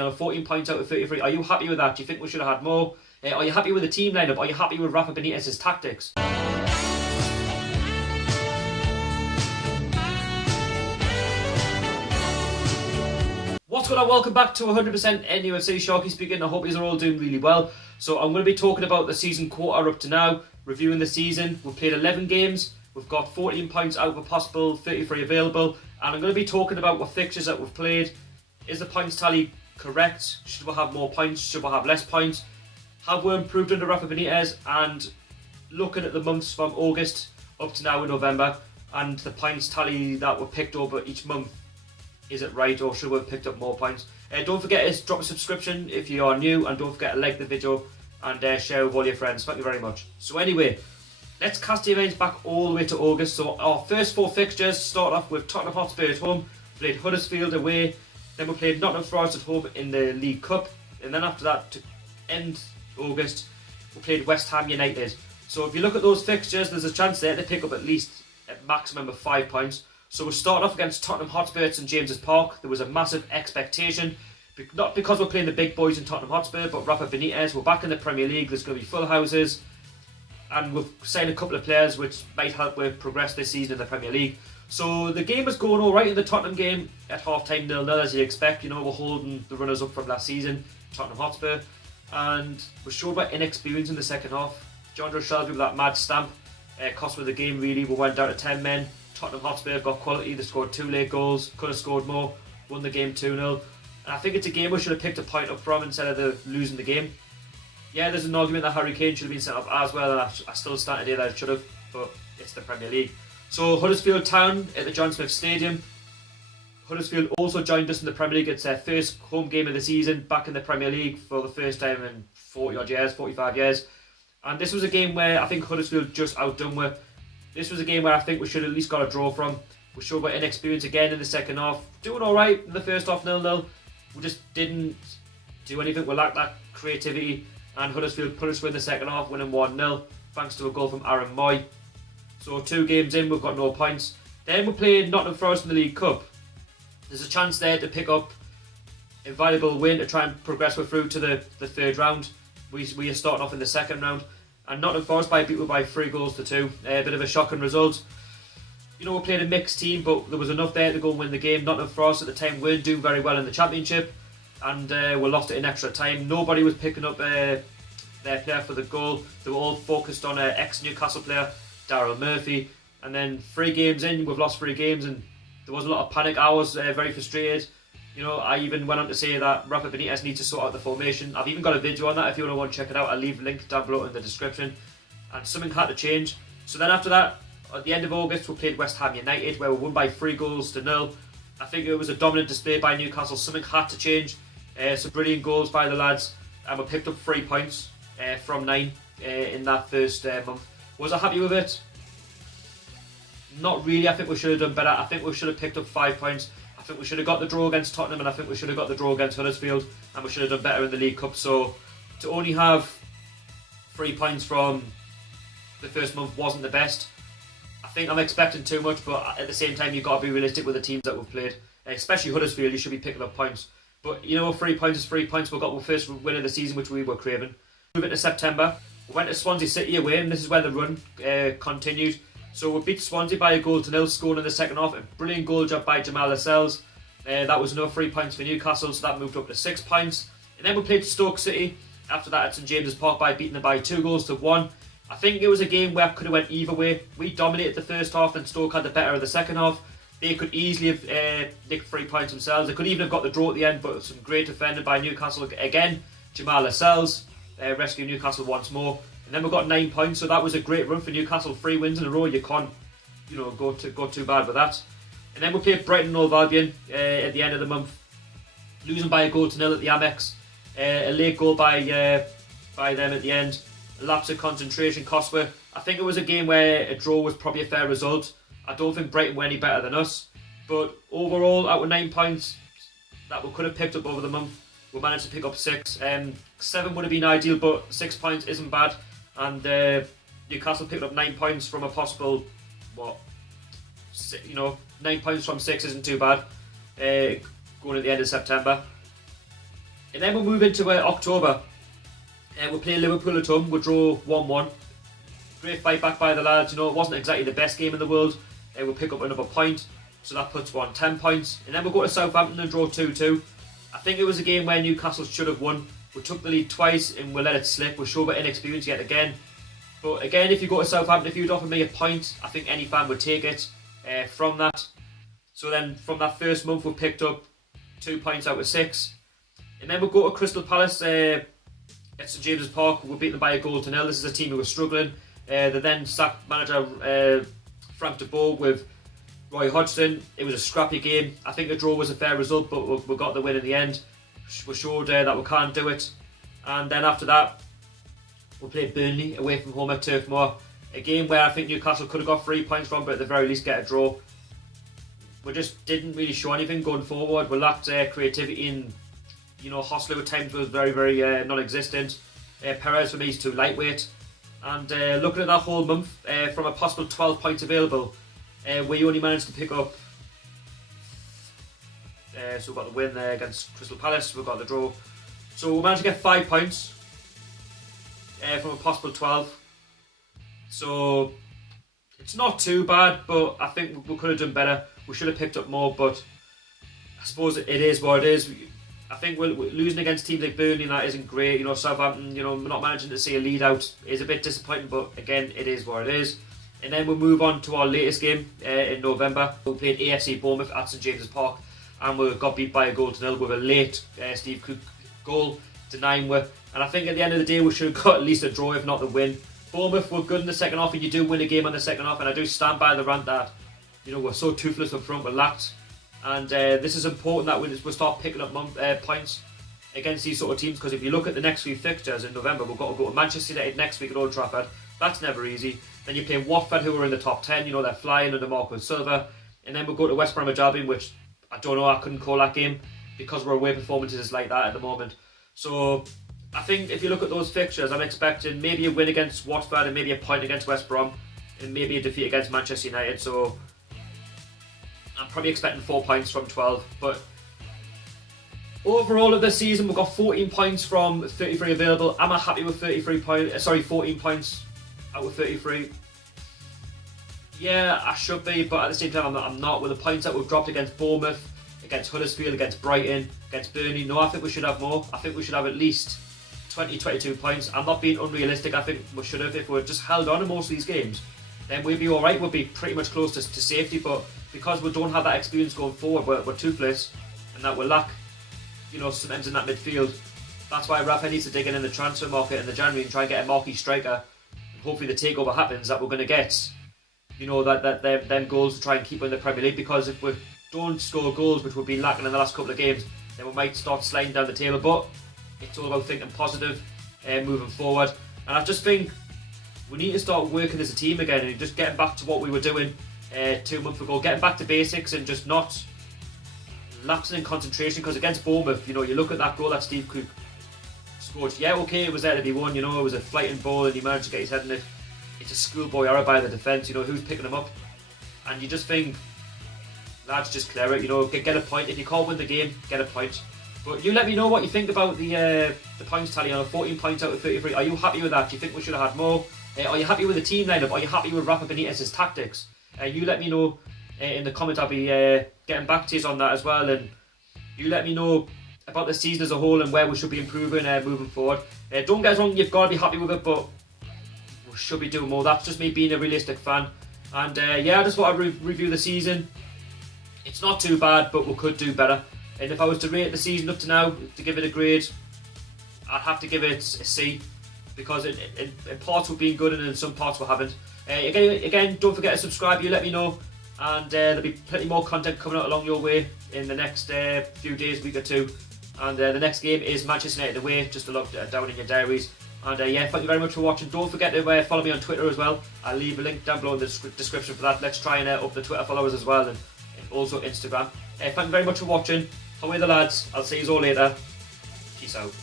14 points out of 33. Are you happy with that? Do you think we should have had more? Are you happy with the team lineup? Are you happy with Rafa Benitez's tactics? What's going on? Welcome back to 100% NUFC. Sharky speaking. I hope you are all doing really well. So I'm going to be talking about the season quarter up to now, reviewing the season. We've played 11 games. We've got 14 points out of a possible 33 available. And I'm going to be talking about what fixtures that we've played. Is the points tally correct? Should we have more points? Should we have less points? Have we improved under Rafa Benitez? And looking at the months from August up to now in November and the points tally that were picked over each month. Is it right, or should we have picked up more points? Don't forget to drop a subscription if you are new, and don't forget to like the video and share with all your friends. Thank you very much. So anyway, let's cast the events back all the way to August. So our first four fixtures start off with Tottenham Hotspur at home, played Huddersfield away, then we played Nottingham Forest at home in the League Cup, and then after that, to end August, we played West Ham United. So if you look at those fixtures, there's a chance there to pick up at least a maximum of 5 points. So we start off against Tottenham Hotspur at St James's Park. There was a massive expectation, not because we're playing the big boys in Tottenham Hotspur, but Rafa Benitez. We're back in the Premier League. There's going to be full houses, and we've signed a couple of players which might help with progress this season in the Premier League. So the game was going all right in the Tottenham game at half-time 0-0 as you'd expect. You know, we're holding the runners up from last season, Tottenham Hotspur, and we showed our inexperience in the second half. John Shelby with that mad stamp cost me the game really. We went down to 10 men. Tottenham Hotspur got quality. They scored 2 late goals. Could have scored more. Won the game 2-0. And I think it's a game we should have picked a point up from instead of losing the game. Yeah, there's an argument that Harry Kane should have been sent off as well, and I still stand today that it should have, but it's the Premier League. So Huddersfield Town at the John Smith Stadium. Huddersfield also joined us in the Premier League. It's their first home game of the season, back in the Premier League for the first time in 40 odd years, 45 years. And this was a game where I think Huddersfield just outdone with. This was a game where I think we should have at least got a draw from. We showed our inexperience again in the second half. Doing alright in the first half 0-0. We just didn't do anything. We lacked that creativity. And Huddersfield put us in the second half, winning 1-0. Thanks to a goal from Aaron Moy. So 2 games in, we've got no points. Then we played Nottingham Forest in the League Cup. There's a chance there to pick up a valuable win to try and progress through to the third round. We are starting off in the second round. And Nottingham Forest beat us by 3-2. A bit of a shocking result. You know, we played a mixed team, but there was enough there to go and win the game. Nottingham Forest at the time weren't doing very well in the Championship, and we lost it in extra time. Nobody was picking up their player for the goal. They were all focused on ex-Newcastle player, Daryl Murphy. And then 3 games in, we've lost 3 games, and there was a lot of panic. I was very frustrated. You know, I even went on to say that Rafa Benitez needs to sort out the formation. I've even got a video on that if you want to check it out. I'll leave a link down below in the description. And something had to change. So then after that, at the end of August, we played West Ham United, where we won by 3-0. I think it was a dominant display by Newcastle. Something had to change. Some brilliant goals by the lads. And we picked up 3 points from 9 in that first month. Was I happy with it? Not really. I think we should have done better. I think we should have picked up 5 points. I think we should have got the draw against Tottenham, and I think we should have got the draw against Huddersfield, and we should have done better in the League Cup. So to only have 3 points from the first month wasn't the best. I think I'm expecting too much, but at the same time you've got to be realistic with the teams that we've played, especially Huddersfield. You should be picking up points, but you know, 3 points is 3 points. We got our first win of the season, which we were craving. Moving to September, we went to Swansea City away, and this is where the run continued. So we beat Swansea by 1-0, scored in the second half. A brilliant goal job by Jamal Lascelles. That was another 3 points for Newcastle, so that moved up to 6 points. And then we played Stoke City after that at St James's Park by beating them by 2-1. I think it was a game where it could have went either way. We dominated the first half and Stoke had the better of the second half. They could easily have nicked 3 points themselves. They could even have got the draw at the end, but some great defending by Newcastle again. Jamal Lascelles rescued Newcastle once more. And then we got 9 points, so that was a great run for Newcastle. 3 wins in a row. You can't, you know, go too bad with that. And then we played Brighton and Hove Albion at the end of the month, losing by 1-0 at the Amex. A late goal by them at the end. A lapse of concentration cost us. I think it was a game where a draw was probably a fair result. I don't think Brighton were any better than us. But overall, out of 9 points that we could have picked up over the month, we managed to pick up 6. 7 would have been ideal, but 6 points isn't bad. And Newcastle picked up 9 points from a possible, 9 points from 6 isn't too bad. Going at the end of September. And then we'll move into October. We'll play Liverpool at home. We'll draw 1-1. Great fight back by the lads. You know, it wasn't exactly the best game in the world. We'll pick up another point. So that puts one 10 points. And then we'll go to Southampton and draw 2-2. I think it was a game where Newcastle should have won. We took the lead twice and we'll let it slip. We'll show a bit of inexperience yet again. But again, if you go to Southampton, if you'd offer me a point, I think any fan would take it from that. So then from that first month, we picked up 2 points out of 6. And then we'll go to Crystal Palace at St James's Park. We'll beat them by 1-0. This is a team who was struggling. The then sacked manager Frank de Boer with Roy Hodgson. It was a scrappy game. I think a draw was a fair result, but we got the win in the end. We showed that we can't do it. And then after that, we played Burnley away from home at Turf Moor. A game where I think Newcastle could have got 3 points from, but at the very least get a draw. We just didn't really show anything going forward. We lacked creativity, and you know, Hostler at times was very, very non-existent. Perez for me is too lightweight. And looking at that whole month, from a possible 12 points available, we only managed to pick up. So we got the win there against Crystal Palace. We got the draw. So we managed to get 5 points from a possible 12. So it's not too bad, but I think we could have done better. We should have picked up more, but I suppose it is what it is. I think we're losing against teams like Burnley, and that isn't great. You know, Southampton, you know, not managing to see a lead out is a bit disappointing, but again, it is what it is. And then we'll move on to our latest game in November. We played AFC Bournemouth at St James's Park, and we got beat by 1-0 with a late Steve Cook goal denying we. And I think at the end of the day, we should have got at least a draw, if not the win. Bournemouth were good in the second half, and you do win a game on the second half, and I do stand by the rant that, you know, we're so toothless up front, we're lacked. And this is important that we start picking up points against these sort of teams, because if you look at the next few fixtures in November, we've got to go to Manchester United next week at Old Trafford. That's never easy. Then you play Watford, who are in the top 10, you know, they're flying under Marco Silva. And then we'll go to West Bromwich Albion, which I don't know, I couldn't call that game because we're away performances like that at the moment. So I think if you look at those fixtures, I'm expecting maybe a win against Watford and maybe a point against West Brom and maybe a defeat against Manchester United. So I'm probably expecting 4 points from 12. But overall of this season, we've got 14 points from 33 available. Am I happy with 14 points out of 33? Yeah, I should be, but at the same time, I'm not. With the points that we've dropped against Bournemouth, against Huddersfield, against Brighton, against Burnley, no, I think we should have more. I think we should have at least 20-22 points. I'm not being unrealistic. I think we should have. If we just held on in most of these games, then we'd be alright. We'd be pretty much close to safety, but because we don't have that experience going forward, we're toothless, and that we lack, you know, some ends in that midfield. That's why Rafa needs to dig in the transfer market in the January and try and get a marquee striker. And hopefully the takeover happens, that we're going to get, you know, them goals to try and keep in the Premier League, because if we don't score goals, which we've been lacking in the last couple of games, then we might start sliding down the table. But it's all about thinking positive and moving forward. And I just think we need to start working as a team again and just getting back to what we were doing 2 months ago, getting back to basics and just not lapsing in concentration. Because against Bournemouth, you know, you look at that goal that Steve Cook scored. Yeah, okay, it was there to be won. You know, it was a flighting ball and he managed to get his head in it. It's a schoolboy error by the defence. You know, who's picking him up? And you just think, lads, just clear it. You know, get a point. If you can't win the game, get a point. But you let me know what you think about the points tally on 14 points out of 33. Are you happy with that? Do you think we should have had more? Are you happy with the team lineup? Are you happy with Rafa Benitez's tactics? You let me know in the comments. I'll be getting back to you on that as well. And you let me know about the season as a whole and where we should be improving moving forward. Don't get us wrong, you've got to be happy with it, but we should be doing more. That's just me being a realistic fan. And yeah, I just want to review the season. It's not too bad, but we could do better. And if I was to rate the season up to now, to give it a grade, I'd have to give it a C, because in parts we've been good and in some parts we haven't. Again, don't forget to subscribe. You let me know, and there'll be plenty more content coming out along your way in the next few days, week or two. And the next game is Manchester United away, just to look down in your diaries. And yeah, thank you very much for watching. Don't forget to follow me on Twitter as well. I'll leave a link down below in the description for that. Let's try and up the Twitter followers as well, and also Instagram. Thank you very much for watching. Away the lads. I'll see you all later. Peace out.